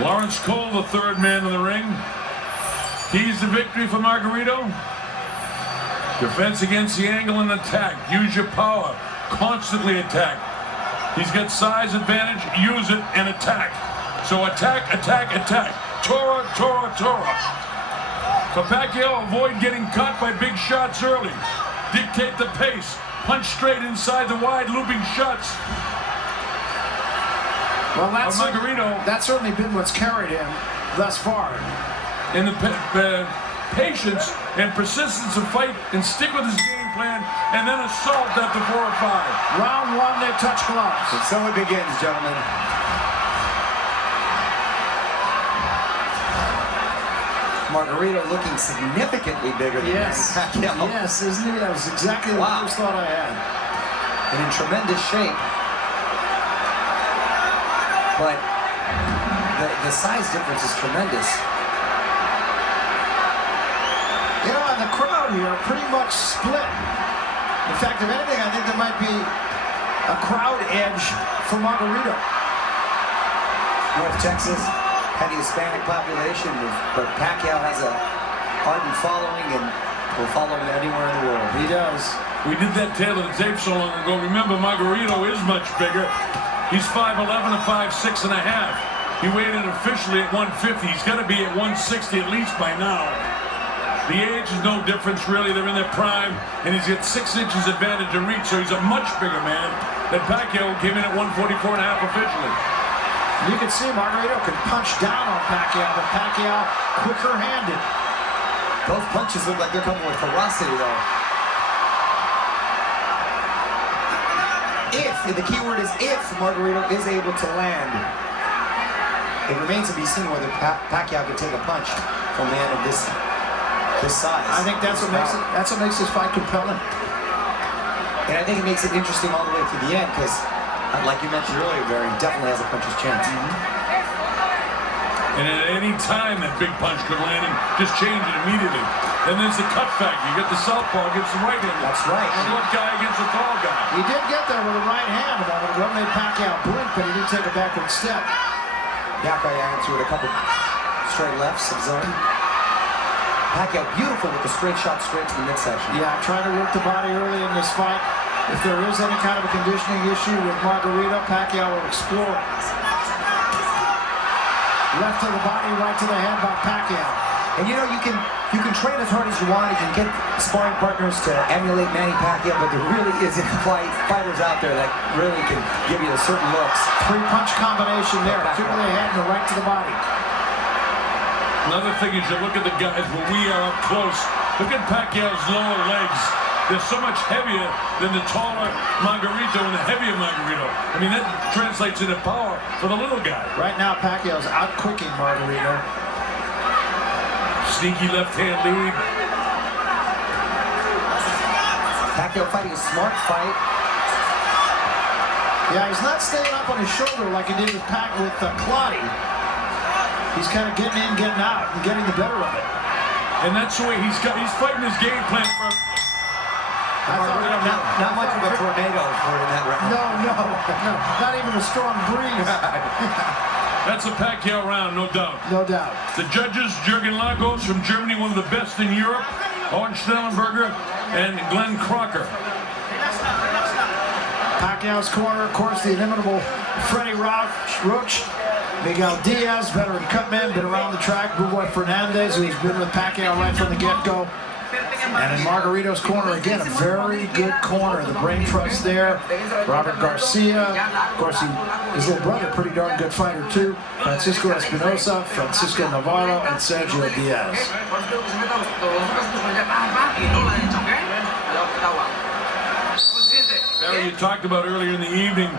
Lawrence Cole, the third man in the ring. Keys to victory for Margarito. Defense against the angle and attack. Use your power. Constantly attack. He's got size advantage. Use it and attack. So attack, attack, attack. Tora, Tora, Tora. For Pacquiao, avoid getting caught by big shots early. Dictate the pace. Punch straight inside the wide looping shots. Well, that's certainly been what's carried him thus far. And the patience and persistence of fight and stick with his game plan and then assault after 4 or 5. Round 1, they touch gloves. And so it begins, gentlemen. Margarito looking significantly bigger than Pacquiao. Yes, isn't he? That was exactly the first thought I had. And in tremendous shape. But the size difference is tremendous. You know, and the crowd here pretty much split. In fact, if anything, I think there might be a crowd edge for Margarito. North Texas, heavy Hispanic population, but Pacquiao has a ardent following and will follow him anywhere in the world. He does. We did that tail of the tape so long ago. Remember, Margarito is much bigger. He's 5'11" and 5'6" and a half. He weighed in officially at 150. He's got to be at 160 at least by now. The age is no difference, really. They're in their prime, and he's got 6 inches advantage in reach, so he's a much bigger man than Pacquiao, came in at 144 and a half officially. You can see Margarito can punch down on Pacquiao, but Pacquiao quicker-handed. Both punches look like they're coming with ferocity, though. The key word is if Margarito is able to land. It remains to be seen whether Pacquiao can take a punch from a man of this size. I think that's what makes this fight compelling. And I think it makes it interesting all the way to the end because, like you mentioned earlier, Barry, he definitely has a puncher's chance. And at any time that big punch could land him, just change it immediately. Then there's the cut factor. You get the southpaw against the right hand. That's right. Short guy against a tall guy. He did get there with the right hand a moment ago. Made Pacquiao blink, but he did take a backward step. Pacquiao answered with a couple straight lefts of zone. Pacquiao beautiful with the straight shot straight to the midsection. Yeah, trying to work the body early in this fight. If there is any kind of a conditioning issue with Margarito, Pacquiao will explore it. Left to the body, right to the head by Pacquiao. And you know, you can train as hard as you want. You can get sparring partners to emulate Manny Pacquiao, but there really isn't fighters out there that really can give you the certain looks. 3-punch combination there, 2 to the head and a right to the body. Another thing is you look at the guys when we are up close. Look at Pacquiao's lower legs. They're so much heavier than the taller Margarito and the heavier Margarito. I mean, that translates into power for the little guy. Right now, Pacquiao's out-quicking Margarito. Sneaky left-hand lead. Pacquiao fighting a smart fight. Yeah, he's not staying up on his shoulder like he did with Clottey. He's kind of getting in, getting out, and getting the better of it. And that's the way he's fighting his game plan for. Not much of a tornado for in that round. No, not even a strong breeze. That's a Pacquiao round, no doubt. No doubt. The judges, Jürgen Lagos from Germany, one of the best in Europe, Owen Schnellenberger, and Glenn Crocker. Pacquiao's corner, of course, the inimitable Freddie Roach. Miguel Diaz, veteran cutman, been around the track. Buboy Fernandez, who's been with Pacquiao right from the get-go. And in Margarito's corner, again, a very good corner. The brain trust there. Robert Garcia. Of course, his little brother, pretty darn good fighter, too. Francisco Espinosa, Francisco Navarro, and Sergio Diaz. Barry, you talked about earlier in the evening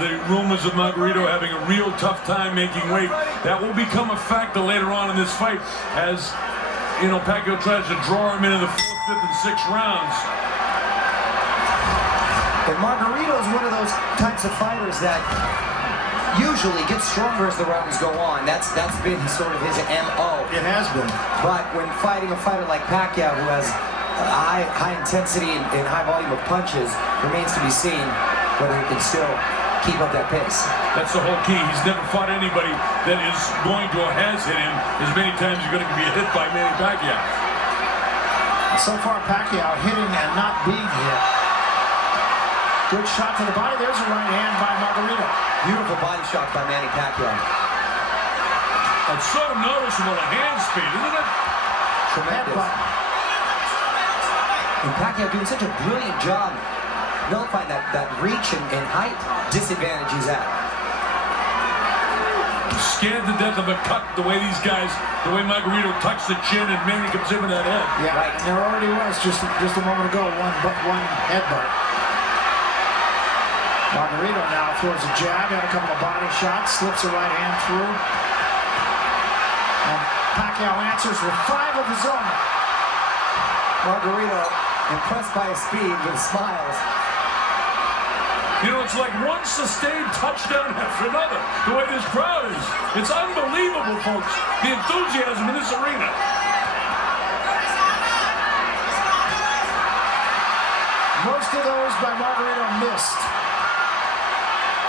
the rumors of Margarito having a real tough time making weight. That will become a factor later on in this fight as, you know, Pacquiao tries to draw him into the 4th, 5th, and 6th rounds. But Margarito is one of those types of fighters that usually gets stronger as the rounds go on. That's been sort of his MO. It has been. But when fighting a fighter like Pacquiao, who has high intensity and high volume of punches, remains to be seen whether he can still keep up that pace. That's the whole key. He's never fought anybody that is going to or has hit him as many times you're going to be hit by Manny Pacquiao. So far, Pacquiao hitting and not being hit. Good shot to the body. There's a right hand by Margarito. Beautiful body shot by Manny Pacquiao. It's so noticeable, the hand speed, isn't it? Tremendous. And Pacquiao doing such a brilliant job nullifying that reach and height disadvantage he's at. Scared to death of a cut, the way these guys, the way Margarito tucks the chin and Manny comes in with that head. Yeah, right. And there already was just a moment ago one headbutt. Margarito now throws a jab, had a couple of body shots, slips a right hand through. And Pacquiao answers with 5 of his own. Margarito impressed by his speed with smiles. You know, it's like one sustained touchdown after another, the way this crowd is. It's unbelievable, folks, the enthusiasm in this arena. Most of those by Margarito missed.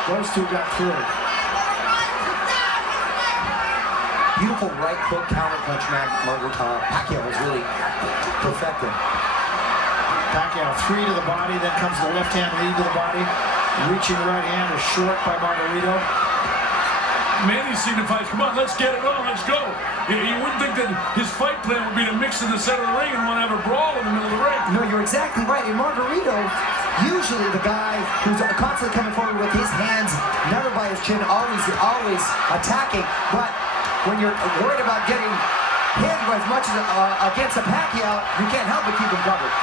Those two got through. Beautiful right hook counter punch Pacquiao was really perfected. Pacquiao 3 to the body, then comes the left hand lead to the body. Reaching right hand is short by Margarito. Manny signifies, come on, let's get it on, let's go. You wouldn't think that his fight plan would be to mix in the center of the ring and want to have a brawl in the middle of the ring. No, you're exactly right. And Margarito, usually the guy who's constantly coming forward with his hands, never by his chin, always attacking. But when you're worried about getting hit as much as against a Pacquiao, you can't help but keep him covered.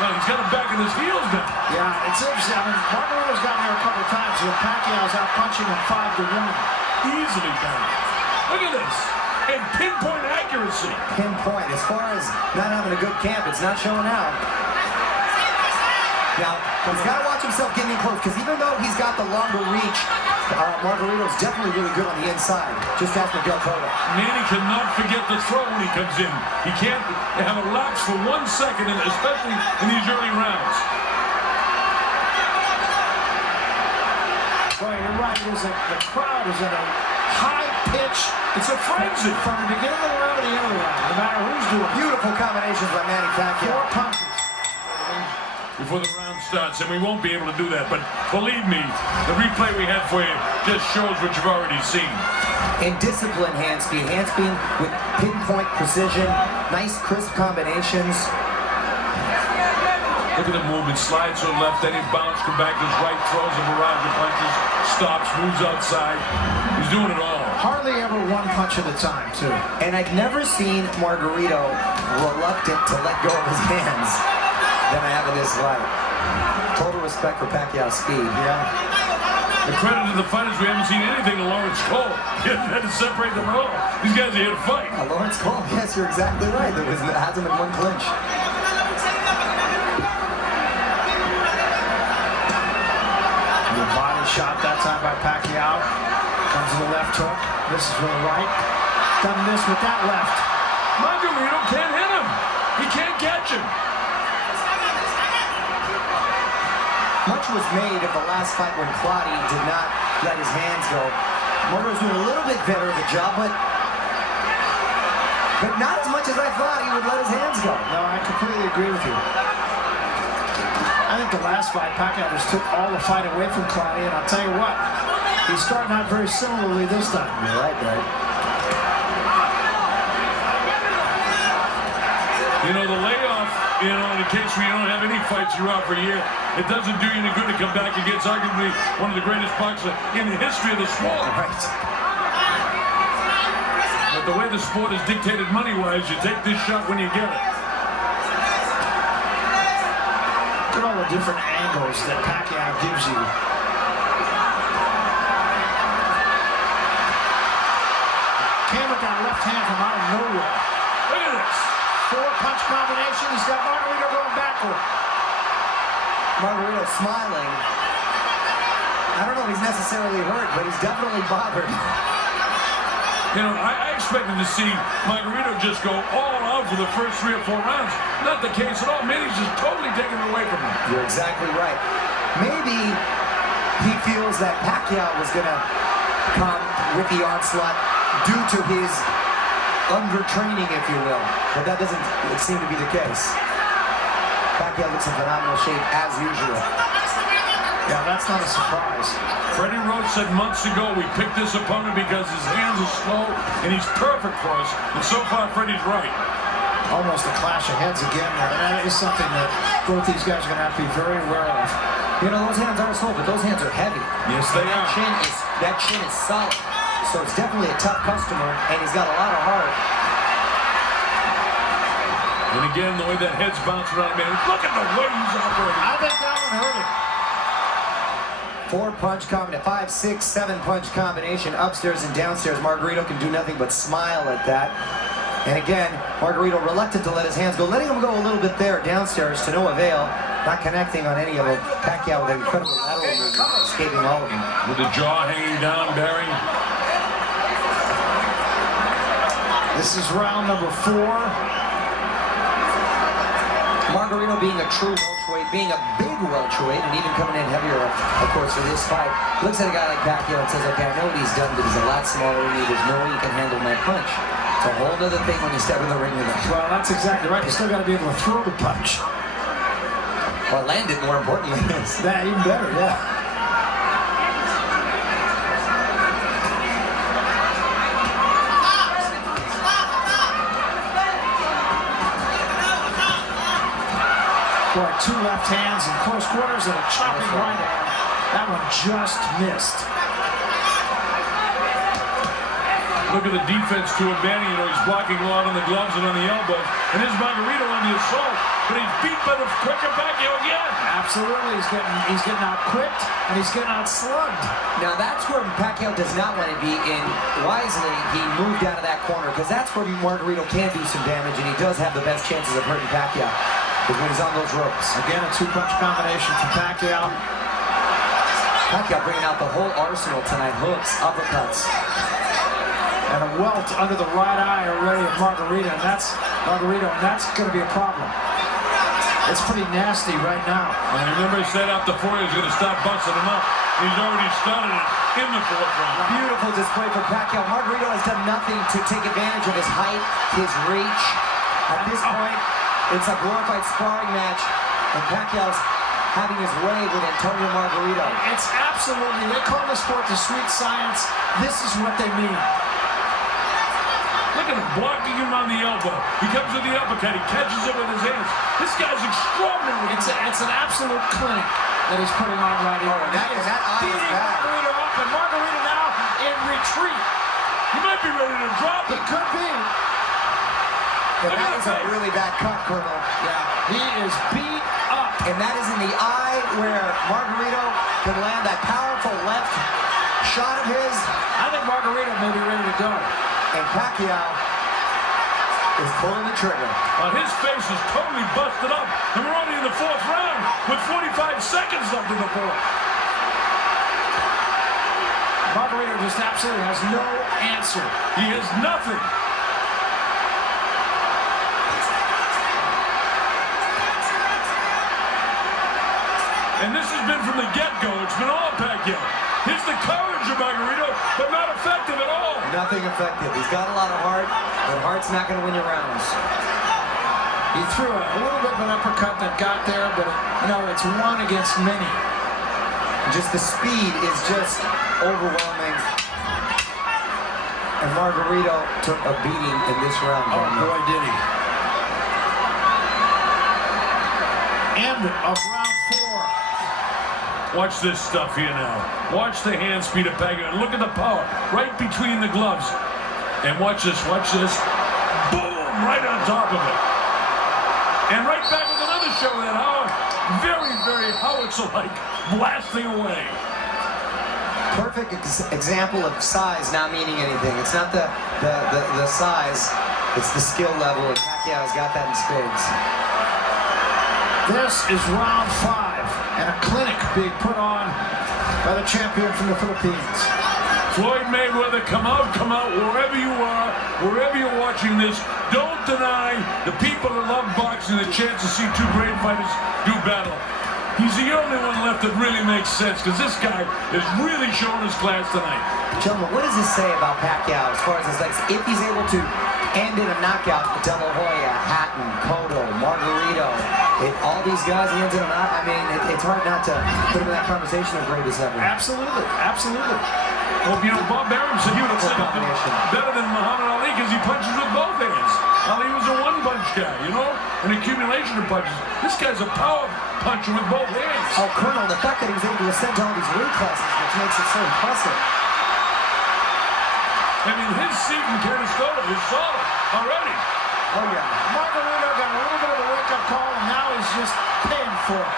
Well, he's got him back in his heels now. Yeah, it's interesting. I mean, Margarito's gotten there a couple of times with Pacquiao's out punching him 5-1. Easily done. Look at this. And pinpoint accuracy. Pinpoint. As far as not having a good camp, it's not showing out. Now, he's got to watch himself getting in close, because even though he's got the longer reach, Margarito's definitely really good on the inside. Just ask Miguel Cotto. Manny cannot forget the throw when he comes in. He can't have a lapse for 1 second, especially in these early rounds. Boy, you're right. The crowd is at a high pitch. It's a frenzy. From the beginning of the round to the end of the round, no matter who's doing it. Beautiful combinations by Manny Pacquiao. 4 punches. Before the round starts, and we won't be able to do that, but believe me, the replay we had for you just shows what you've already seen. And discipline hand speed with pinpoint precision, nice crisp combinations. Look at the movement, slides to the left, then he bounces, come back to his right, throws a barrage of punches, stops, moves outside. He's doing it all. Hardly ever 1 punch at a time, too. And I've never seen Margarito reluctant to let go of his hands than I have in this fight. Total respect for Pacquiao's speed. Yeah. The credit to the fighters, we haven't seen anything to Lawrence Cole. He had to separate them at all. These guys are here to fight. Lawrence Cole, yes, you're exactly right. There hasn't been 1 clinch. The body shot that time by Pacquiao. Comes to the left hook. This is with the right. Doesn't miss with that left. Margarito can't hit him. He can't catch him. Much was made of the last fight when Clottey did not let his hands go. Margarito's doing a little bit better of a job, but not as much as I thought he would let his hands go. No, I completely agree with you. I think the last fight, Pacquiao just took all the fight away from Clottey, and I'll tell you what, he's starting out very similarly this time. You're right, Brad. You know, the layoff, in the case where you don't have any fights, you're out for a year, it doesn't do you any good to come back against arguably one of the greatest boxers in the history of the sport. Right. But the way the sport is dictated money-wise, you take this shot when you get it. Look at all the different angles that Pacquiao gives you. Came with that left hand from out of nowhere. Look at this. 4-punch combination. He's got Margarito going backward. Margarito smiling. I don't know if he's necessarily hurt, but he's definitely bothered. You know, I expected to see Margarito just go all out for the first 3 or 4 rounds. Not the case at all. Manny's just totally taking it away from him. You're exactly right. Maybe he feels that Pacquiao was going to come with the onslaught due to his undertraining, if you will. But that doesn't seem to be the case. Pacquiao looks in phenomenal shape as usual. Yeah, that's not a surprise. Freddie Roach said months ago we picked this opponent because his hands are slow and he's perfect for us. And so far, Freddie's right. Almost a clash of heads again there. That is something that both these guys are going to have to be very aware of. You know, those hands aren't slow, but those hands are heavy. Yes, they And are. that chin is solid. So it's definitely a tough customer, and he's got a lot of heart. And again, the way that head's bouncing around, man. Look at the way he's operating. I think that one hurt him. 4-punch combination, 5, 6, 7-punch combination, upstairs and downstairs. Margarito can do nothing but smile at that. And again, Margarito reluctant to let his hands go, letting him go a little bit there downstairs to no avail, not connecting on any of them. Pacquiao with an incredible lateral movement, escaping all of them. With the jaw hanging down, Barry. This is round number 4. Margarito being a true welterweight, being a big welterweight, and even coming in heavier, of course, for this fight, looks at a guy like Pacquiao and says, okay, I know what he's done, but he's a lot smaller than me. There's no way you can handle my punch. It's a whole other thing when you step in the ring with him. Well, that's exactly right. You still got to be able to throw the punch. Or land it, more importantly. Yeah, even better, yeah. Boy, 2 left hands in close quarters and a chopping right hand. That one just missed. Look at the defense to Abani. You know, he's blocking a lot on the gloves and on the elbows. And here's Margarito on the assault. But he's beat by the quicker Pacquiao again. Absolutely, he's getting out quicked and he's getting out slugged. Now that's where Pacquiao does not want to be, and wisely he moved out of that corner because that's where Margarito can do some damage, and he does have the best chances of hurting Pacquiao is when he's on those ropes. Again, a 2-punch combination from Pacquiao. Pacquiao bringing out the whole arsenal tonight: hooks, uppercuts. And a welt under the right eye already of Margarito, and that's going to be a problem. It's pretty nasty right now. And remember, he said after 4 he was going to stop busting him up. He's already started it in the 4th round. Beautiful display from Pacquiao. Margarito has done nothing to take advantage of his height, his reach. At this point, it's a glorified sparring match, and Pacquiao's having his way with Antonio Margarito. It's absolutely, they call this sport the sweet science. This is what they mean. Look at him blocking him on the elbow. He comes with the uppercut. He catches it with his hands. This guy's extraordinary. It's an absolute clinic that he's putting on right here. Oh, that eye is beating bad. Margarito up, and Margarito now in retreat. He might be ready to drop He it. could be. And that is a really bad cut, Colonel. Yeah, he is beat up. And that is in the eye where Margarito can land that powerful left shot of his. I think Margarito may be ready to go. And Pacquiao is pulling the trigger. His face is totally busted up. And we're only in the 4th round with 45 seconds left in the 4th. Margarito just absolutely has no answer. He has nothing. And this has been from the get-go. It's been all Pacquiao. Here's the courage of Margarito, but not effective at all. Nothing effective. He's got a lot of heart, but heart's not going to win you rounds. He threw a little bit of an uppercut that got there, but it's one against many. Just the speed is just overwhelming. And Margarito took a beating in this round. Oh boy, did he. End of round 4. Watch this stuff here now. Watch the hand speed of Pacquiao. And look at the power right between the gloves. And watch this, watch this. Boom! Right on top of it. And right back with another shot of that power. Very, very howitzer-like, blasting away. Perfect example of size not meaning anything. It's not the size, it's the skill level, and Pacquiao's got that in spades. This is round 5, and a clinic being put on by the champion from the Philippines. Floyd Mayweather, come out, wherever you are, wherever you're watching this. Don't deny the people that love boxing the chance to see 2 great fighters do battle. He's the only one left that really makes sense because this guy is really showing his class tonight. Gentlemen, what does this say about Pacquiao as far as his legs? If he's able to end in a knockout, De La Hoya, Hatton, Cotto, Margarito, all these guys, he ends in a knockout. I mean, it's hard not to put him in that conversation of greatest ever. Absolutely, absolutely. Well, you know, Bob Arum said he would Beautiful have combination. better than Muhammad Ali because he punches with both hands. Ali was a one-punch guy, you know, an accumulation of punches. This guy's a power puncher with both hands. Oh, Colonel, the fact that he was able to ascend to all these weight classes, which makes it so impressive. I mean, his seat in Canastota is solid already. Oh, yeah. Margarito got a little bit of a wake-up call, and now he's just paying for it.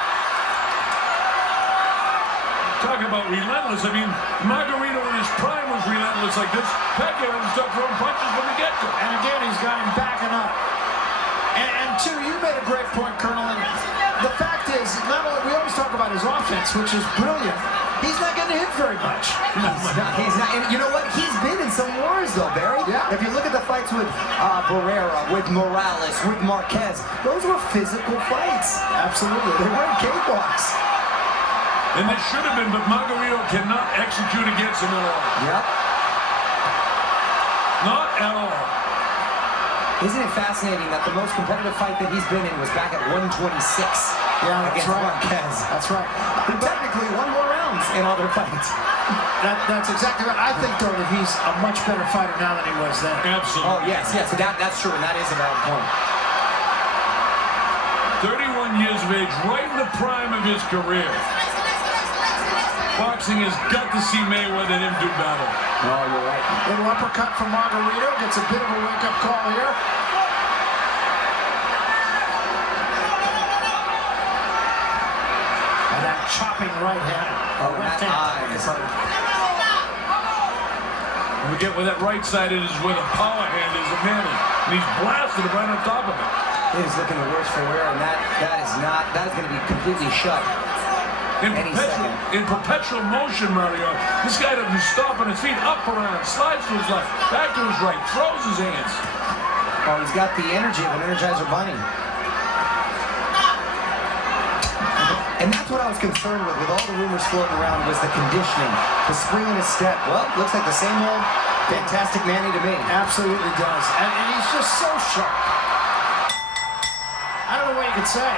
Talking about relentless, I mean, Margarito in his prime was relentless like this. Pacquiao had to start throwing punches from the get-go. And again, he's got him backing up. And two, you made a great point, Colonel. And the fact is, not only we always talk about his offense, which is brilliant. He's not getting hit very much. He's not, and you know what? He's been in some wars, though, Barry. Yeah. If you look at the fights with Barrera, with Morales, with Marquez, those were physical fights. Absolutely. They weren't cakewalks. And they should have been, but Margarito cannot execute against him at all. Yep. Not at all. Isn't it fascinating that the most competitive fight that he's been in was back at 126 Yeah, that's against right. Marquez? That's right. Who technically won more rounds in other fights. That's exactly right. I think, though, that he's a much better fighter now than he was then. Absolutely. Oh, yes. That's true, and that is a valid point. 31 years of age, right in the prime of his career. Boxing has got to see Mayweather and him do battle. No, you're right. Little uppercut from Margarito. Gets a bit of a wake-up call here. And that chopping right hand. Oh, Left that hand. eye is And we get where that right side is where the power hand is of Manny. And he's blasted it right on top of it. It is looking the worse for wear, and that is going to be completely shut. In perpetual motion, Mario. This guy doesn't stop on his feet. Up, around, slides to his left, back to his right, throws his hands. Oh, he's got the energy of an Energizer Bunny. And that's what I was concerned with all the rumors floating around, was the conditioning, the spring in his step. Well, looks like the same old fantastic Manny to me. Absolutely does. And he's just so sharp. I don't know what you could say.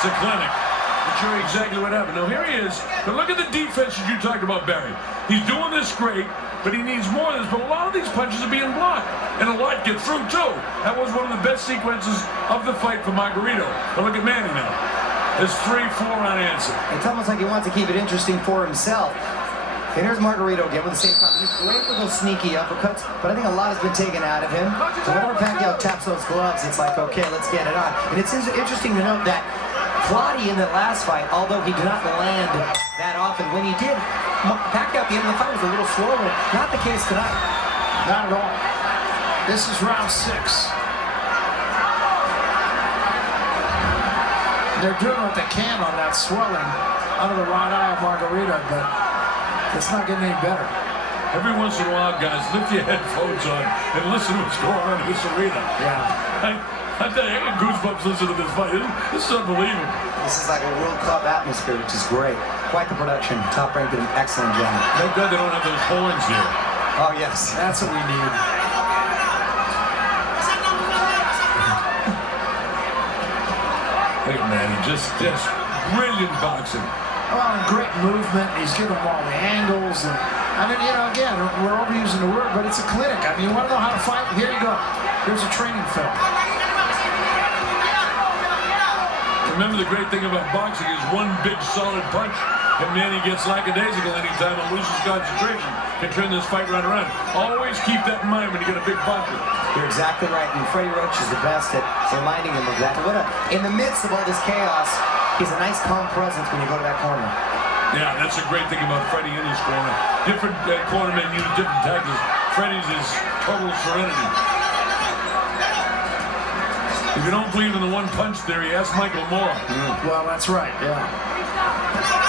It's a clinic. But you're exactly what happened. Now here he is. But look at the defense that you talked about, Barry. He's doing this great, but he needs more of this. But a lot of these punches are being blocked. And a lot get through, too. That was one of the best sequences of the fight for Margarito. But look at Manny now. There's 3-4 unanswered. It's almost like he wants to keep it interesting for himself. And here's Margarito again with the same time. He's great with those sneaky uppercuts, but I think a lot has been taken out of him. So whenever Pacquiao taps those gloves, it's like, okay, let's get it on. And it's interesting to note that Plotty in the last fight, although he did not land that often, when he did, Pacquiao at the end of the fight was a little slower. Not the case tonight. Not at all. This is round 6. They're doing what they can on that swelling under the right eye of Margarito, but it's not getting any better. Every once in a while, guys, lift your headphones on and listen to what's going on in this arena. Yeah. I tell you, I get goosebumps listening to this fight. This is unbelievable. This is like a World Club atmosphere, which is great. Quite the production. Top ranked, did an excellent job. Thank God they don't have those horns here. Oh, yes. That's what we need. Hey, man, just brilliant boxing. Well, and great movement. He's giving them all the angles. And I mean, you know, again, we're overusing the word, but it's a clinic. I mean, you want to know how to fight? Here you go. Here's a training film. Remember, the great thing about boxing is one big solid punch, and Manny gets lackadaisical anytime and loses concentration. Can turn this fight right around. Always keep that in mind when you get a big puncher. You're exactly right, and Freddie Roach is the best at reminding him of that. In the midst of all this chaos, he's a nice calm presence when you go to that corner. Yeah, that's a great thing about Freddie in his corner. Different cornermen use different tactics. Freddie's is total serenity. If you don't believe in the one-punch theory, ask Michael Moore. Well, that's right, yeah.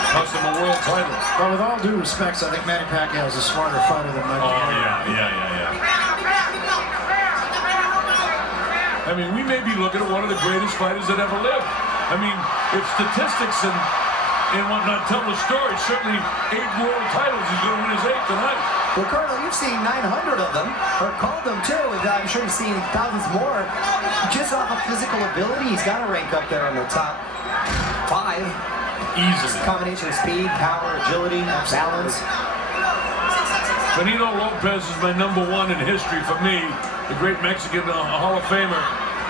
Cost him a world title. But with all due respects, I think Manny Pacquiao is a smarter fighter than Mike. Oh, yeah. I mean, we may be looking at one of the greatest fighters that ever lived. I mean, if statistics and whatnot tell the story, certainly 8 world titles. He's going to win his 8th tonight. Well, Colonel, you've seen 900 of them, or called them too, and I'm sure you've seen thousands more. Just off of physical ability, he's got to rank up there in the top 5. Easily. Combination of speed, power, agility, balance. Benito Lopez is my number 1 in history for me, the great Mexican Hall of Famer.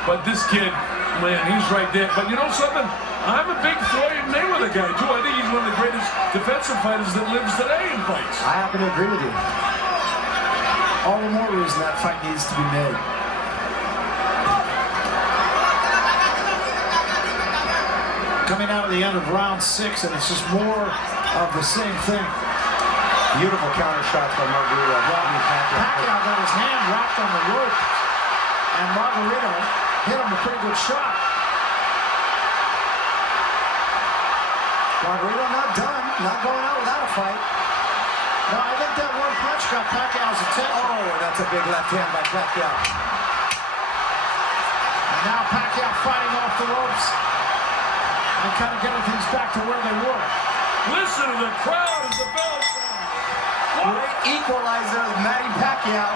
But this kid, man, he's right there. But you know something? I'm a big Floyd Mayweather guy, too. I think he's one of the greatest defensive fighters that lives today in fights. I happen to agree with you. All the more reason that fight needs to be made. Coming out of the end of round 6, and it's just more of the same thing. Beautiful counter shots by Margarito. Pacquiao got his hand wrapped on the rope, and Margarito hit him a pretty good shot. Margarito not done, not going out without a fight. No, I think that one punch got Pacquiao's attention. Oh, that's a big left hand by Pacquiao. And now Pacquiao fighting off the ropes and kind of getting things back to where they were. Listen to the crowd as the bell sounds. Great equalizer, Manny Pacquiao.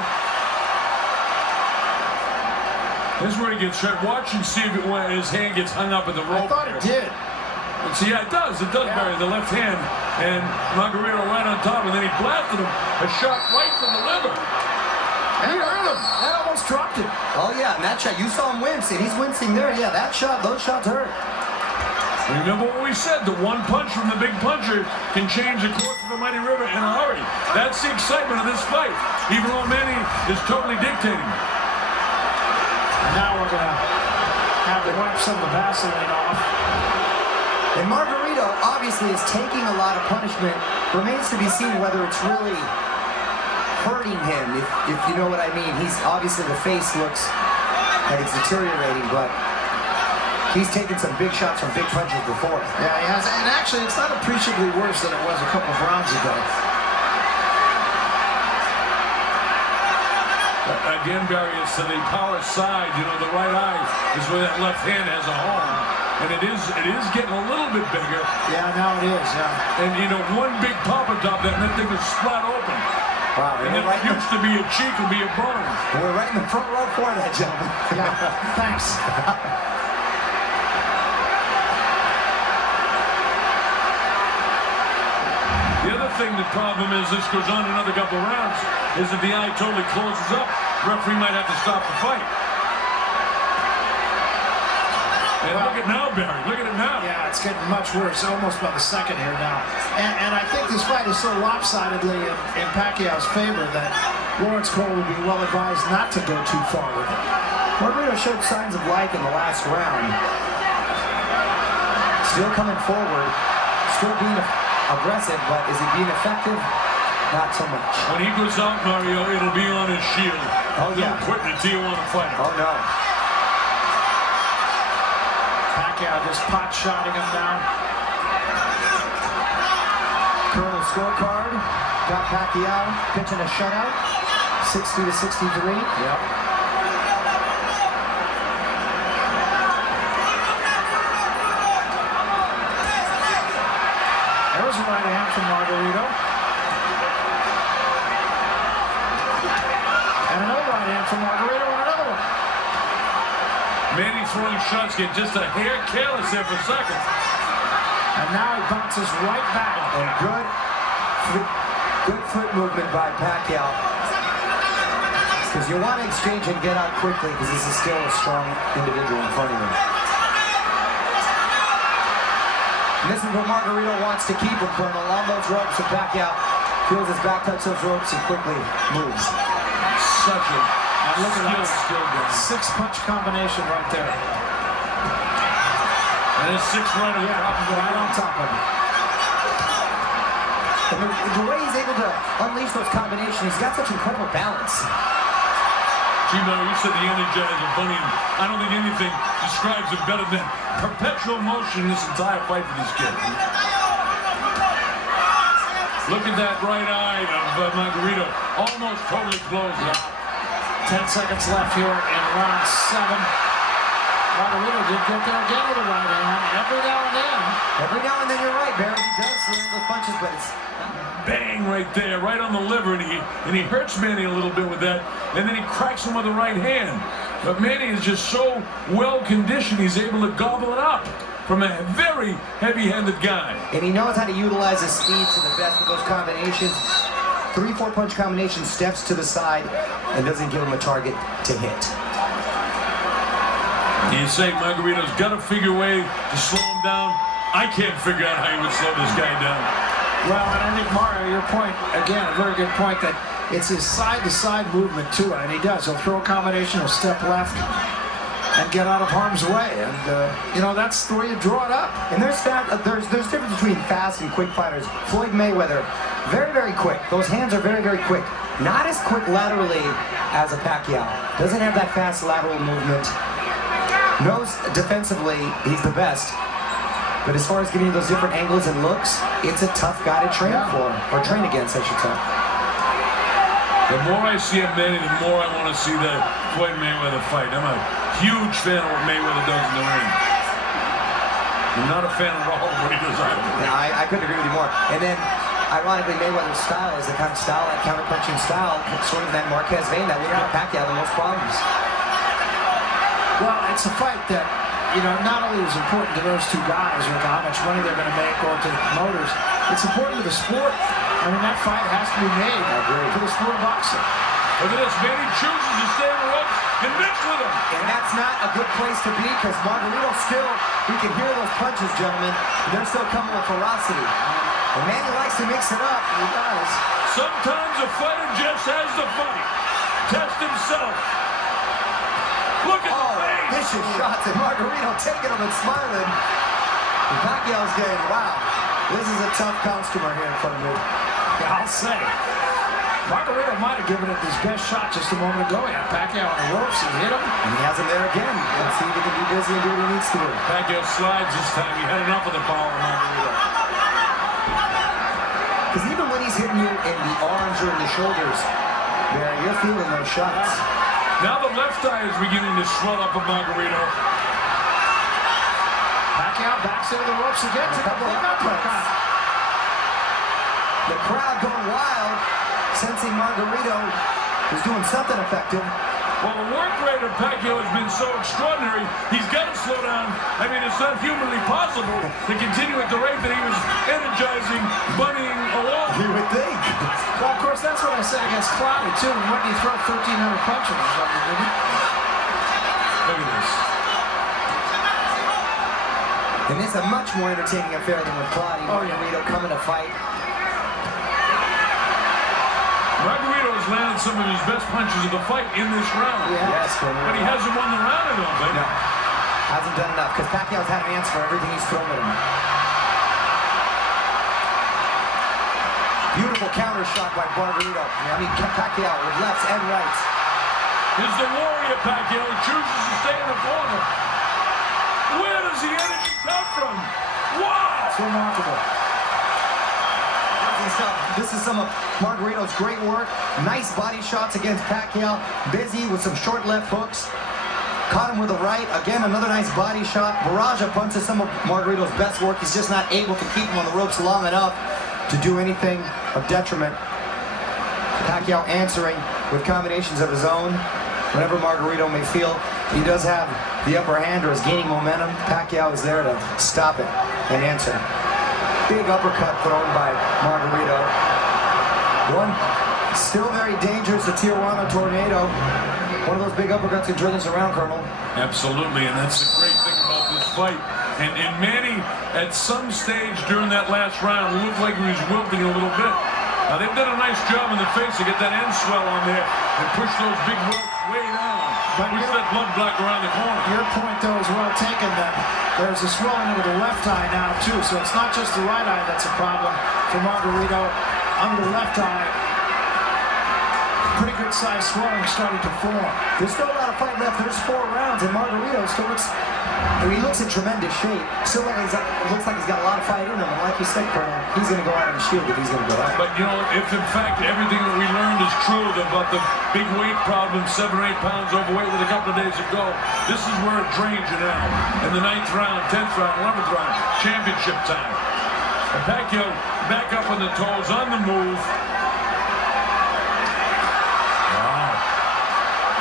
This is where he gets hurt. Watch and see if his hand gets hung up in the rope. I thought it did. See, yeah, it does, Barry, the left hand, and Margarito right on top, and then he blasted him a shot right to the liver. And he hurt him. That almost dropped him. Oh yeah, and that shot, you saw him wince, and he's wincing there. Yeah, that shot, those shots hurt. Remember what we said, the one punch from the big puncher can change the course of the mighty river in a hurry. That's the excitement of this fight, even though Manny is totally dictating. And now we're going to have to wipe some of the Vaseline off. And Margarito obviously is taking a lot of punishment. Remains to be seen whether it's really hurting him, if you know what I mean. He's obviously, the face looks like it's deteriorating, but he's taken some big shots from big punches before. Yeah, he has. And actually, it's not appreciably worse than it was a couple of rounds ago. Again, Barry, it's to the power side. You know, the right eye is where that left hand has a home. And it is getting a little bit bigger. Yeah, now it is, yeah. And, you know, one big pop on top of that, and that thing is splat open. Wow, And it used to be a cheek and be a bone. We're right in the front row for that, gentlemen. Yeah, thanks. The other thing, the problem is, this goes on another couple of rounds, is if the eye totally closes up, referee might have to stop the fight. And look at now, Barry. Look at it now. Yeah, it's getting much worse, almost by the second here now. And I think this fight is so lopsidedly in Pacquiao's favor that Lawrence Cole would be well advised not to go too far with it. Margarito showed signs of life in the last round. Still coming forward, still being aggressive, but is he being effective? Not so much. When he goes out, Mario, it'll be on his shield. Oh, yeah. Don't quit until you want to fight him. Oh, no. Pacquiao just pot-shotting him now. Colonel scorecard, got Pacquiao pitching a shutout, 60-63. Yep. There's a right hand from Margarito. And another right hand from Margarito, and another one. Manny throwing shots, get just a hair careless there for a second. And now he bounces right back. And good foot movement by Pacquiao. Because you want to exchange and get out quickly, because this is still a strong individual in front of you. And this is what Margarito wants to keep him, Colonel, on those ropes, and Pacquiao feels his back touch those ropes and quickly moves. Such a And look at that skill game. six-punch combination right there. And his 6 right on top of it. Right on top of him. And the way he's able to unleash those combinations, he's got such incredible balance. Gino, you said the Energizer Bunny. I don't think anything describes it better than perpetual motion in this entire fight for this kid. Look at that right eye of Margarito. Almost totally closed. 10 seconds left here in round 7. Margarito did get there again with a right hand every now and then. Every now and then, you're right, Barry. He does land those punches, but it's Bang right there, right on the liver, and he hurts Manny a little bit with that, and then he cracks him with the right hand. But Manny is just so well conditioned, he's able to gobble it up from a very heavy-handed guy. and he knows how to utilize his speed to the best with those combinations. 3-4 punch combination, steps to the side, and doesn't give him a target to hit. He's saying Margarito's got to figure a way to slow him down. I can't figure out how he would slow this guy down. Well, and I think, Mario, your point, again, a very good point, that it's his side-to-side movement, too, and he does. He'll throw a combination, he'll step left, and get out of harm's way. And, that's the way you draw it up. And there's difference between fast and quick fighters. Floyd Mayweather, very, very quick. Those hands are very, very quick. Not as quick laterally as a Pacquiao. Doesn't have that fast lateral movement. Knows defensively he's the best. But as far as giving you those different angles and looks, it's a tough guy to train for, or train against, I should say. The more I see of Manny, the more I want to see the Floyd Mayweather fight. I'm a huge fan of what Mayweather does in the ring. I'm not a fan at all of what he does out of the ring. I couldn't agree with you more. And then, ironically, Mayweather's style is the kind of style, that counter-punching style, sort of that Marquez vein that would give Pacquiao the most problems. Well, it's a fight that, not only is important to those two guys with how much money they're going to make or to the promoters, it's important to the sport. I mean, that fight has to be made for the sport of boxing. Look at this, Manny chooses to stay in the ropes and mix with him. And that's not a good place to be, because Margarito still, you can hear those punches, gentlemen, and they're still coming with ferocity. And Manny likes to mix it up, and he does. Sometimes a fighter just has to fight. Test himself. Look at the face. Vicious shots, and Margarito taking them and smiling. And Pacquiao's getting, wow, this is a tough customer here in front of me. Yeah, I'll say. Margarito might have given it his best shot just a moment ago. He had Pacquiao on the ropes, he hit him. And he has him there again. Let's see if he can be busy and do what he needs to do. Pacquiao slides this time. He had enough of the power of Margarito. Because even when he's hitting you in the arms or in the shoulders, Barry, you're feeling those shots. Now the left eye is beginning to swell up of Margarito. Pacquiao backs into the ropes again. A couple of uppercuts. The crowd going wild, sensing Margarito is doing something effective. Well, the work rate of Pacquiao has been so extraordinary, he's got to slow down. I mean, it's not humanly possible to continue at the rate that he was energizing, bunnying along. You would think. Well, of course, that's what I said against Cloudy, too. And when you throw 1,300 punches or something, didn't he? Look at this. And it's a much more entertaining affair than with Cloudy. Margarito coming to fight. Margarito has landed some of his best punches of the fight in this round. Yes, But he hasn't won the round, I don't think. No, hasn't done enough, because Pacquiao's had an answer for everything he's thrown at him. Beautiful counter shot by Margarito. Pacquiao with lefts and rights. Here's the warrior Pacquiao. He chooses to stay in the corner. Where does the energy come from? Wow! It's remarkable. This is some of Margarito's great work. Nice body shots against Pacquiao. Busy with some short left hooks. Caught him with a right. Again, another nice body shot. Barrage of punches, some of Margarito's best work. He's just not able to keep him on the ropes long enough to do anything of detriment. Pacquiao answering with combinations of his own. Whenever Margarito may feel he does have the upper hand or is gaining momentum, Pacquiao is there to stop it and answer. Big uppercut thrown by Margarito. One still very dangerous, the Tijuana Tornado. One of those big uppercuts can turn this around, Colonel. Absolutely, and that's the great thing about this fight. And Manny, at some stage during that last round, looked like he was wilting a little bit. Now, they've done a nice job in the face to get that end swell on there and push those big ropes way down. Push that blood block around the corner. Your point, though, is well taken that there's a swelling under the left eye now, too. So it's not just the right eye that's a problem for Margarito. Under the left eye, pretty good sized swelling starting to form. There's still a lot of fight left. There's 4 rounds, and Margarito still looks in tremendous shape. Still looks like he's got a lot of fight in him. And like you said, Colonel, he's going to go out on the shield if he's going to go out. But, if in fact everything that we learned is true, truth about the big weight problem, 7 or 8 pounds overweight with a couple of days ago. This is where it drains you now. In the 9th round, 10th round, 11th round, championship time. And Pacquiao back up on the toes, on the move.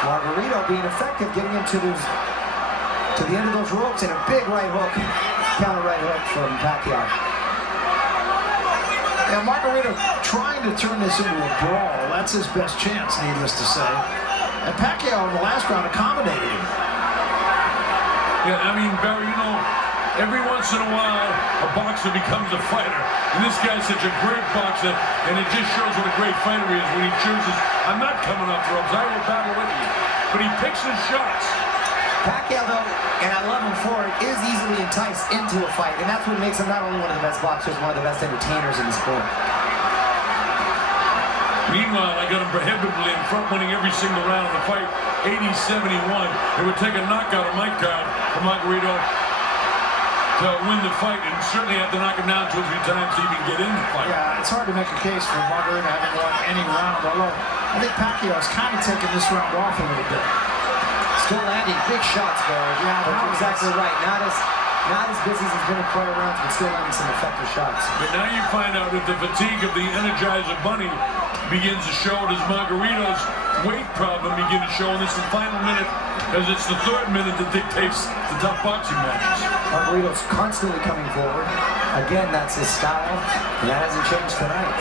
Margarito being effective, getting him to the end of those ropes, and a big right hook, counter right hook from Pacquiao. And Margarito trying to turn this into a brawl. That's his best chance, needless to say. And Pacquiao in the last round accommodated him. Yeah, I mean, Barry, you know, every once in a while, a boxer becomes a fighter. And this guy's such a great boxer, and it just shows what a great fighter he is when he chooses, I'm not coming off the ropes, I will battle with you. But he picks his shots. Pacquiao, though, and I love him for it, is easily enticed into a fight, and that's what makes him not only one of the best boxers, one of the best entertainers in the sport. Meanwhile, I got him prohibitively in front, winning every single round of the fight, 80-71. It would take a knockout of my card for Margarito to win the fight, and certainly have to knock him down 2 or 3 times to even get in the fight. Yeah, it's hard to make a case for Margarito having won any round, although I think Pacquiao's kind of taken this round off a little bit. Still landing big shots, Barry. Yeah, but you're exactly right. Not as busy as he's been in prior rounds, but still landing some effective shots. But now you find out if the fatigue of the Energizer Bunny begins to show, does Margarito's weight problem begin to show in this final minute, as it's the 3rd minute that dictates the tough boxing matches. Margarito's constantly coming forward. Again, that's his style, and that hasn't changed tonight.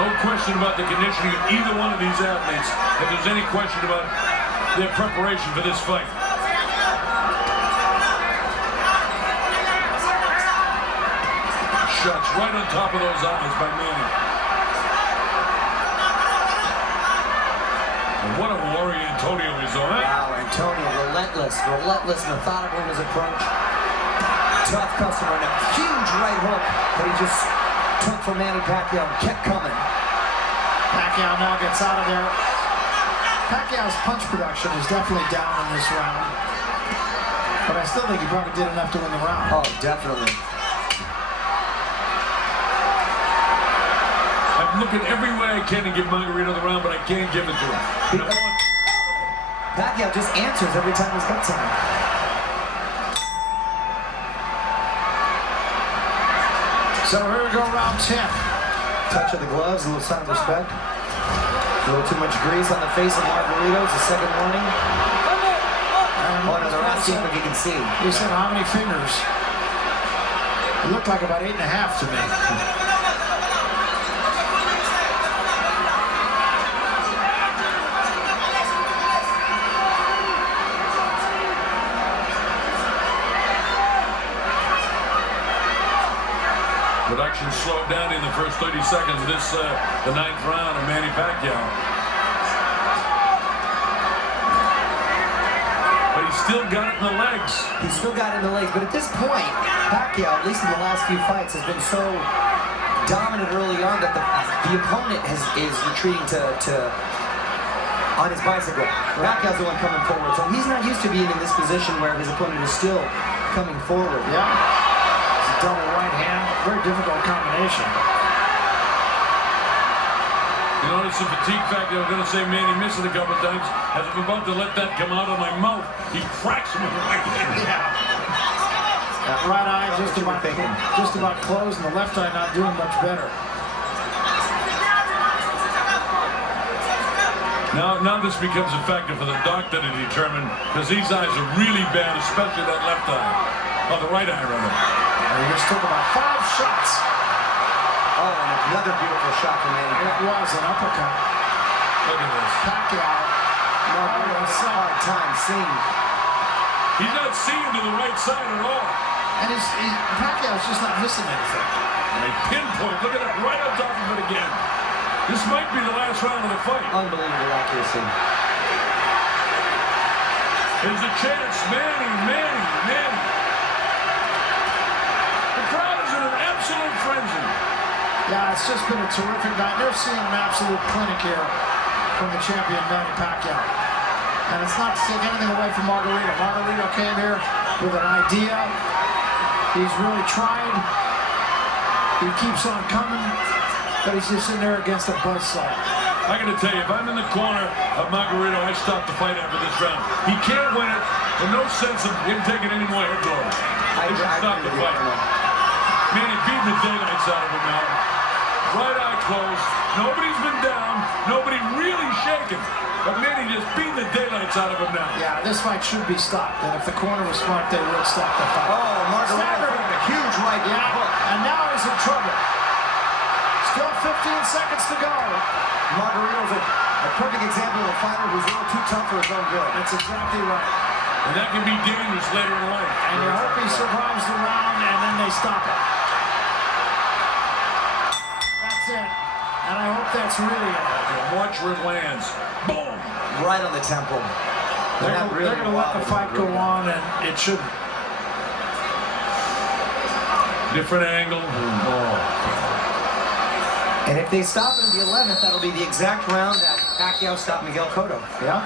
No question about the conditioning of either one of these athletes, if there's any question about their preparation for this fight. Shots right on top of those eyes by Manny. And what a warrior Antonio is, though, eh? Wow, Antonio, relentless, methodical in his approach. Tough customer, and a huge right hook that he just took from Manny Pacquiao and kept coming. Pacquiao now gets out of there. Pacquiao's punch production is definitely down in this round, but I still think he probably did enough to win the round. Oh, definitely. I'm looking every way I can to give Margarito the round, but I can't give it to him. You know what? Pacquiao just answers every time he's got something. So here we go, round 10. Touch of the gloves, a little sign of respect. A little too much grease on the face of Margarito. It's a second warning. Oh, no, they're asking if he can see. He said how many fingers? It looked like about 8.5 to me. Production slowed down in the first 30 seconds of this, the 9th round of Manny Pacquiao. But he's still got it in the legs. He's still got it in the legs, but at this point, Pacquiao, at least in the last few fights, has been so dominant early on that the opponent is retreating on his bicycle. Pacquiao's the one coming forward, so he's not used to being in this position where his opponent is still coming forward. Yeah. Double right hand, very difficult combination. You notice the fatigue factor. I was going to say Manny missed it a couple of times. As I'm about to let that come out of my mouth, he cracks me with the right hand. Yeah. That right eye just about closed, and the left eye not doing much better. Now this becomes a factor for the doctor to determine, because these eyes are really bad, especially that left eye, or the right eye rather. He just took about 5 shots. Oh, and another beautiful shot from Manny. It was an uppercut. Look at this. Pacquiao. It's a hard time seeing. He's not seeing to the right side at all. And Pacquiao's just not missing anything. And a pinpoint. Look at it right on top of it again. This might be the last round of the fight. Unbelievable accuracy. There's a chance. Manny. The crowd is in an absolute frenzy. Yeah, it's just been a terrific night. They're seeing an absolute clinic here from the champion, Manny Pacquiao. And it's not to take anything away from Margarito. Margarito came here with an idea. He's really tried. He keeps on coming. but he's just in there against a buzzsaw. I gotta tell you, if I'm in the corner of Margarito, I stop the fight after this round. He can't win it. There's no sense of him taking any more head blows. They should stop the fight. Man, he beat the daylights out of him now. Right eye closed. Nobody's been down. Nobody really shaken. But man, he just beat the daylights out of him now. Yeah, this fight should be stopped. And if the corner was smart, they would stop the fight. Oh, Margarito with a huge right Yeah, and now he's in trouble. Still 15 seconds to go. Margarito's a perfect example of a fighter who's a little too tough for his own good. That's exactly right. And that can be dangerous later in life. And you hope he survives the round, and then they stop it. That's it. And I hope that's really it. Watch where it lands. Boom! Right on the temple. They're going to let the fight go on, and it shouldn't. Different angle. And if they stop it in the 11th, that'll be the exact round that Pacquiao stopped Miguel Cotto. Yeah?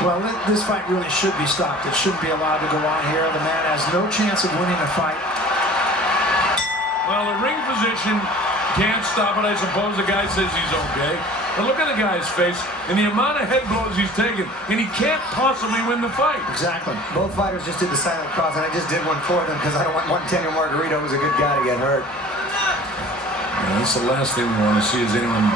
Well, this fight really should be stopped. It shouldn't be allowed to go on here. The man has no chance of winning the fight. Well, the ring position can't stop it. I suppose the guy says he's okay. But look at the guy's face and the amount of head blows he's taken, and he can't possibly win the fight. Exactly. Both fighters just did the silent cross, and I just did one for them because I don't want Daniel Margarito, who's a good guy, to get hurt. Yeah, that's the last thing we want to see is anyone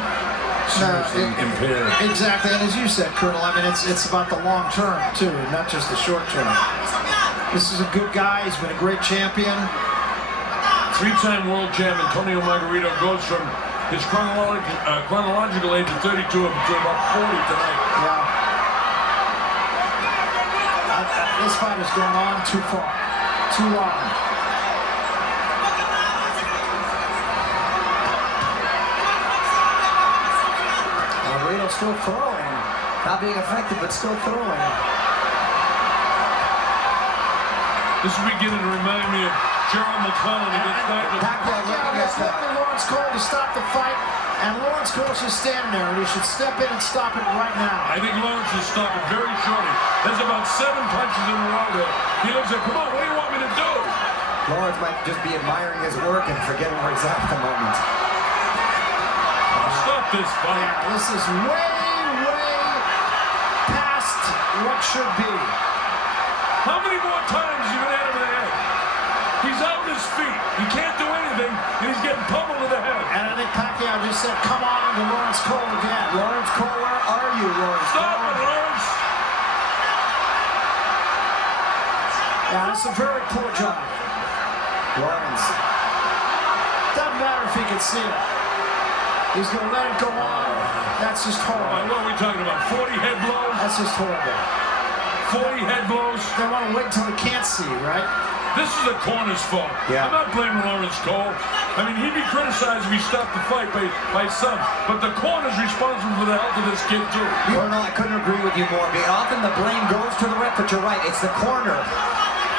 seriously impaired. Exactly, and as you said, Colonel, I mean, it's about the long term, too, not just the short term. This is a good guy. He's been a great champion. Three-time world champ Antonio Margarito goes from his chronological age of 32 to about 40 tonight. Yeah. This fight has gone on too far, too long. Margarito still throwing. Not being effective, but still throwing. This is beginning to remind me of Gerald McClellan against Douglas. Pacquiao is looking Lawrence Cole to stop the fight, and Lawrence Cole's just standing there, and he should step in and stop it right now. I think Lawrence should stop it very shortly. There's about 7 punches in a row there. He looks like, come on, what do you want me to do? Lawrence might just be admiring his work and forgetting where he's at the moment. Stop this fight. Yeah, this is way past what should be. How many more times have you been out of the head? He's out on his feet. He can't do anything, and he's getting pummeled in the head. And I think Pacquiao just said, come on to Lawrence Cole again. Lawrence Cole, where are you, Lawrence? Stop it, Lawrence. Yeah, that's a very poor job. Lawrence. Doesn't matter if he can see it. He's going to let it go on. That's just horrible. What are we talking about? 40 head blows? That's just horrible. 40 head blows? They want to wait until they can't see, right? This is the corner's fault. Yeah. I'm not blaming Lawrence Cole. I mean, he'd be criticized if he stopped the fight by some, but the corner's responsible for the health of this kid, too. Colonel, I couldn't agree with you more. Often the blame goes to the ref, but you're right. It's the corner.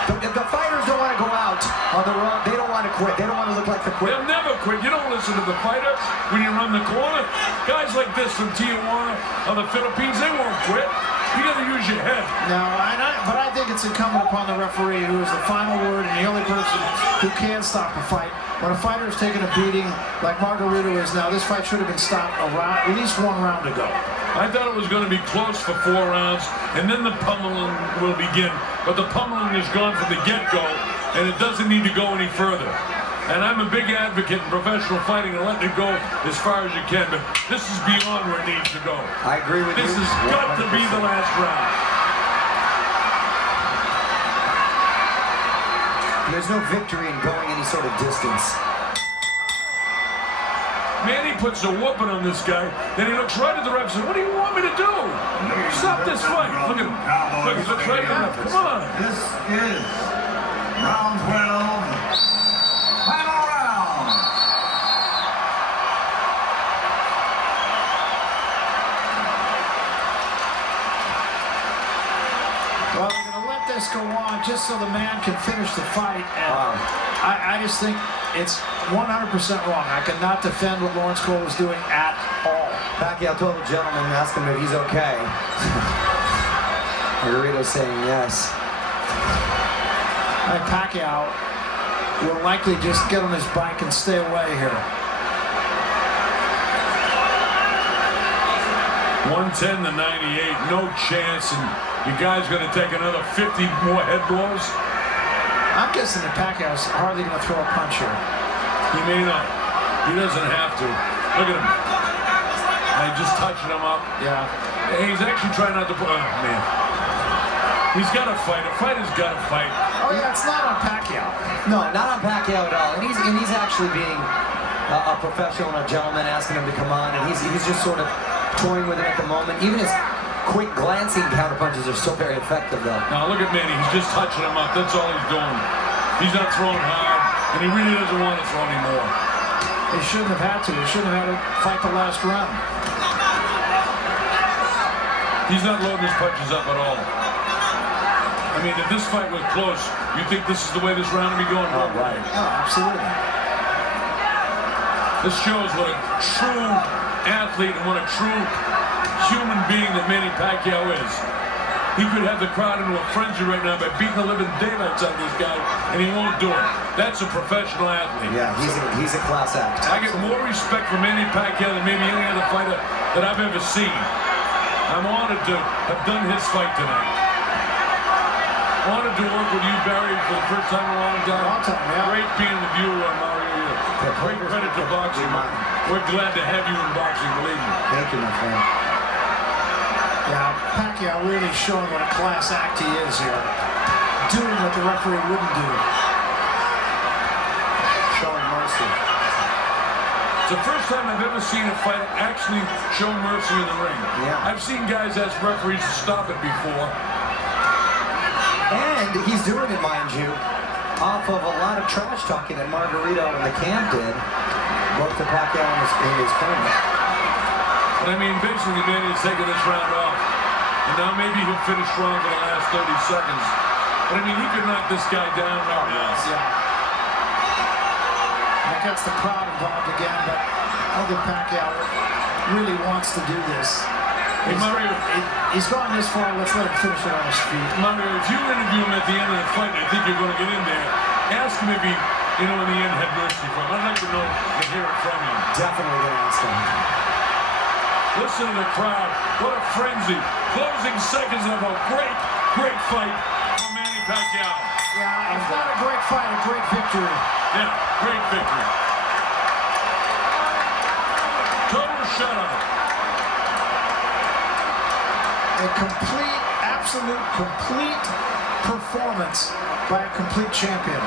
The fighters don't want to go out on the run. They don't want to quit. They don't want to look like the quit. They'll never quit. You don't listen to the fighter when you run the corner. Guys like this from Tijuana or the Philippines, they won't quit. You got to use your head. No, but I think it's incumbent upon the referee, who is the final word and the only person who can stop a fight. When a fighter is taking a beating like Margarito is now, this fight should have been stopped at least 1 round ago. I thought it was going to be close for 4 rounds, and then the pummeling will begin. But the pummeling is gone from the get-go, and it doesn't need to go any further. And I'm a big advocate in professional fighting and letting it go as far as you can, but this is beyond where it needs to go. I agree with you. This has got to be the last round. There's no victory in going any sort of distance. Manny puts a whooping on this guy, then he looks right at the ref and says, what do you want me to do? Stop this fight. Look at him. Look, he looks right at the ref. Come on. This is round 12. Final round. Well, they're going to let this go on just so the man can finish the fight. And Wow. I just think it's 100% wrong. I cannot defend what Lawrence Cole is doing at all. Pacquiao told the gentleman, asked him if he's okay. Margarito's saying yes. And Pacquiao will likely just get on his bike and stay away here. 110 to 98, no chance, and you guys going to take another 50 more head blows? I'm guessing that Pacquiao's hardly going to throw a punch here. He may not. He doesn't have to. Look at him. Just touching him up. Yeah. He's actually trying not to put. Oh, man. He's got to fight. A fighter's got to fight. Oh, yeah, it's not on Pacquiao. No, not on Pacquiao at all. And he's actually being a professional and a gentleman, asking him to come on, and he's just sort of toying with him at the moment. Even his quick glancing counterpunches are still very effective, though. Now look at Manny. He's just touching him up. That's all he's doing. He's not throwing hard, and he really doesn't want to throw anymore. He shouldn't have had to. He shouldn't have had to fight the last round. He's not loading his punches up at all. I mean, if this fight was close, you think this is the way this round will be going? Oh, right. Oh, absolutely. This shows what a true athlete and what a true human being that Manny Pacquiao is. He could have the crowd into a frenzy right now by beating the living daylights out of this guy, and he won't do it. That's a professional athlete. Yeah, he's a class act. I get more respect for Manny Pacquiao than maybe any other fighter that I've ever seen. I'm honored to have done his fight tonight. Honored to work with you, Barry, for the first time in a long time. Long time, yeah. Great being with you, Mario. Great credit to boxing. We're glad to have you in boxing, believe me. Thank you, my friend. Yeah, Pacquiao really showing what a class act he is here. Doing what the referee wouldn't do. Showing mercy. It's the first time I've ever seen a fighter actually show mercy in the ring. Yeah. I've seen guys ask referees to stop it before. And he's doing it, mind you, off of a lot of trash talking that Margarito and the camp did, both to Pacquiao in his corner. But I mean, basically, Manny's taking this round off. And now maybe he'll finish strong for the last 30 seconds. But I mean, he could knock this guy down right now. Yeah. That gets the crowd involved again, but I don't think Pacquiao really wants to do this. Hey, Mario. He's gone this far, let's let him finish it on his feet. Mario, if you interview him at the end of the fight, and I think you're going to get in there, ask him if he, in the end, had mercy for him. I'd like to know and hear it from him. Definitely going to ask him. Listen to the crowd. What a frenzy. Closing seconds of a great, great fight for Manny Pacquiao. Yeah, if not a great fight, a great victory. Yeah, great victory. Total shutout. A complete, absolute, complete performance by a complete champion.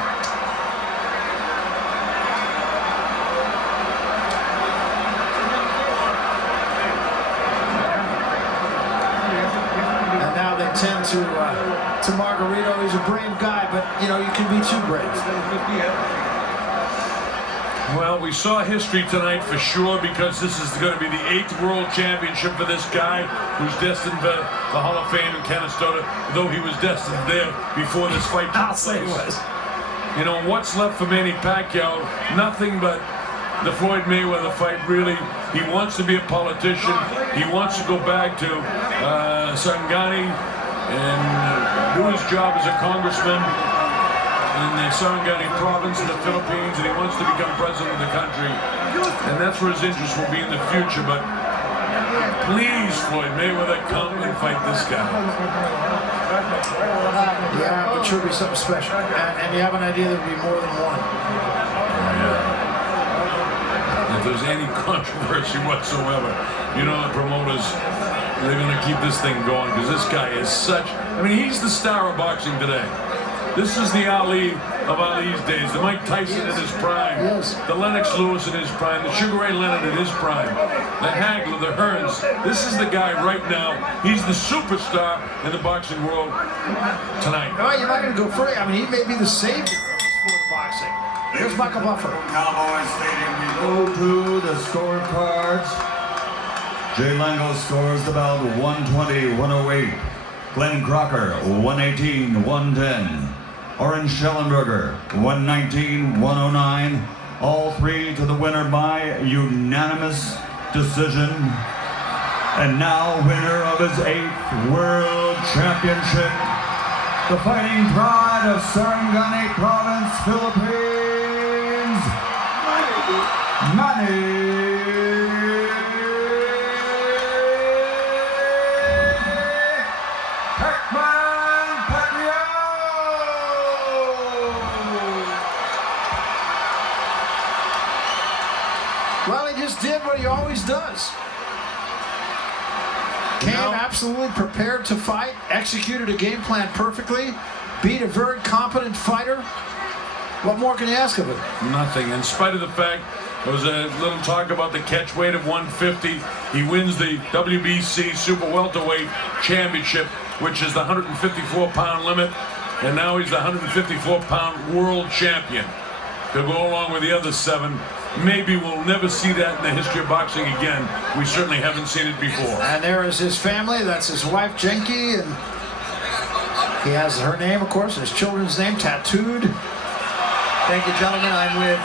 And now they tend to Margarito. He's a brave guy, but you can be too brave. Well, we saw history tonight for sure, because this is going to be the 8th World Championship for this guy who's destined for the Hall of Fame in Canastota, though he was destined there before this fight took place. What's left for Manny Pacquiao? Nothing but the Floyd Mayweather fight, really. He wants to be a politician. He wants to go back to Sarangani and do his job as a congressman in the Sarangani province in the Philippines, and he wants to become president of the country. And that's where his interest will be in the future. But please, Floyd Mayweather, come and fight this guy. Yeah, it should be something special. And you have an idea there'll be more than one. If there's any controversy whatsoever, the promoters, they're going to keep this thing going, because this guy is he's the star of boxing today. This is the Ali of Ali's days, the Mike Tyson in his prime, the Lennox Lewis in his prime, the Sugar Ray Leonard in his prime, the Hagler, the Hearns. This is the guy right now. He's the superstar in the boxing world tonight. Oh, you're not going to go free. He may be the savior of the sport of boxing. Here's Michael Buffer. Cowboy Stadium, we go to the scorecards. Jay Lango scores the bout 120-108. Glenn Crocker 118-110. Orange Schellenberger 119-109. All three to the winner by unanimous decision. And now winner of his 8th World Championship, the Fighting Pride of Sarangani Province, Philippines, Manny Pacman Pacquiao. Well, he just did what he always does. Came absolutely prepared to fight, executed a game plan perfectly, beat a very competent fighter. What more can you ask of him? Nothing. In spite of the fact there was a little talk about the catch weight of 150, he wins the WBC Super Welterweight Championship, which is the 154-pound limit, and now he's the 154-pound world champion. To go along with the other 7. Maybe we'll never see that in the history of boxing again. We certainly haven't seen it before. And there is his family. That's his wife, Jenky, and he has her name, of course, and his children's name tattooed. Thank you, gentlemen. I'm with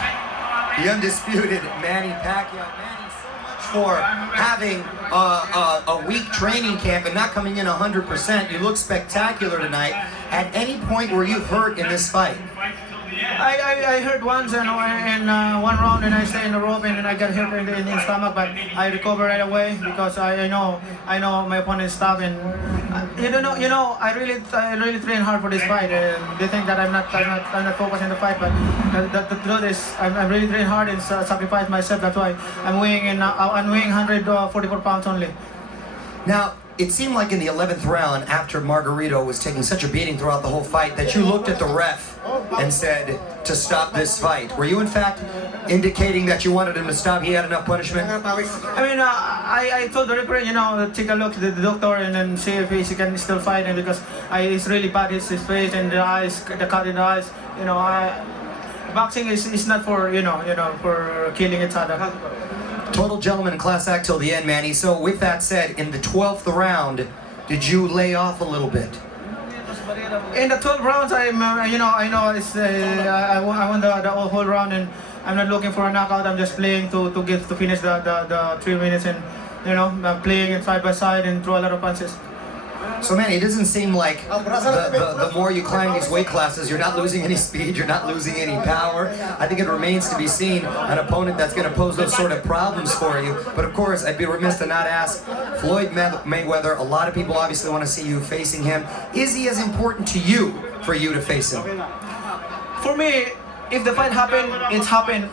the undisputed Manny Pacquiao. Manny, so much for having a weak training camp and not coming in 100%. You look spectacular tonight. At any point were you hurt in this fight? I heard once in one round, and I stay in the rope, and I got hit in the stomach, but I recover right away because I know my opponent's tough, and I really train hard for this fight. They think that I'm not focused on the fight, but the truth is I'm really train hard and sacrifice myself. That's why I'm weighing 144 pounds only. Now, it seemed like in the 11th round, after Margarito was taking such a beating throughout the whole fight, that you looked at the ref and said to stop this fight. Were you in fact indicating that you wanted him to stop? He had enough punishment? I mean, I told the referee, take a look at the doctor and then see if he can still fight him, because it's really bad. His face and the eyes, the cut in the eyes. Boxing is not for for killing each other. Total gentleman class act till the end, Manny. So with that said, in the 12th round, did you lay off a little bit? In the 12 rounds, I know it's I won the whole round, and I'm not looking for a knockout. I'm just playing to finish the 3 minutes, and playing it side by side and throw a lot of punches. So Manny, it doesn't seem like the more you climb these weight classes, you're not losing any speed, you're not losing any power. I think it remains to be seen an opponent that's going to pose those sort of problems for you. But of course, I'd be remiss to not ask Floyd Mayweather. A lot of people obviously want to see you facing him. Is he as important to you for you to face him? For me, if the fight happened, it's happened.